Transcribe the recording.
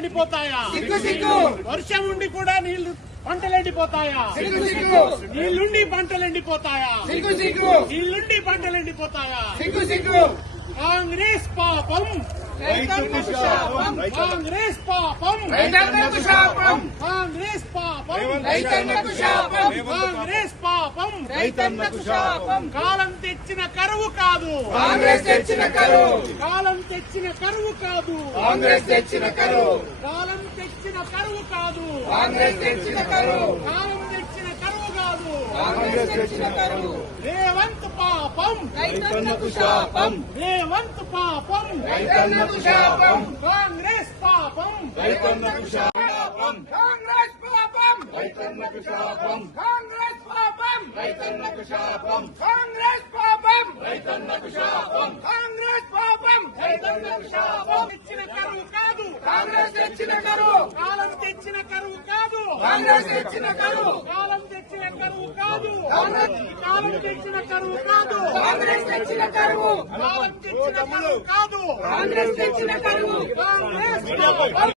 పంటలెండిపోతాయా? వర్షం ఉండి కూడా పంటలెండిపోతాయా? నీళ్లుండి పంటలెండిపోతాయా? నీళ్లుండి పంటలెండిపోతాయా? కాంగ్రెస్ పాపం, కాంగ్రెస్ పాపం, కాంగ్రెస్ పాపం, కాంగ్రెస్ పాపం. కాలం తెచ్చిన కరువు కాదు, కాంగ్రెస్ తెచ్చిన కరువు. కాలం తెచ్చిన కరువు కాదు, కాంగ్రెస్ తెచ్చిన కరువు. కాలం తెచ్చిన కరువు కాదు, కాంగ్రెస్ తెచ్చిన కరువు. కాలం తెచ్చిన కరువు కాదు. కాంగ్రెస్ తెచ్చిన కరువు. రేవంత్ పాపం, రైతన్నకు శాపం. రేవంత్ పాపం, రైతన్నకు శాపం. కాంగ్రెస్ పాపం, రైతన్నకు శాపం. కాంగ్రెస్ పాపం, రైతన్నకు శాపం. కాంగ్రెస్ పాపం, రైతన్నకు శాపం. కాంగ్రెస్ పాపం, రైతన్నకు శాపం. కాంగ్రెస్ పాపం, రైతన్నకు శాపం. తెచ్చిన కరువు కాదు, కాంగ్రెస్ తెచ్చిన కరువు. కాలం తెచ్చిన కరువు కాదు, కాంగ్రెస్ తెచ్చిన కరువు. కాలం తెచ్చిన కరువు కాదు, కాంగ్రెస్ కాలం తెచ్చిన కరువు కాదు, కాంగ్రెస్ తెచ్చిన కరువు. కాలం తెచ్చిన కరువు కాదు, కాంగ్రెస్ తెచ్చిన కరువు. కాంగ్రెస్ పాపం.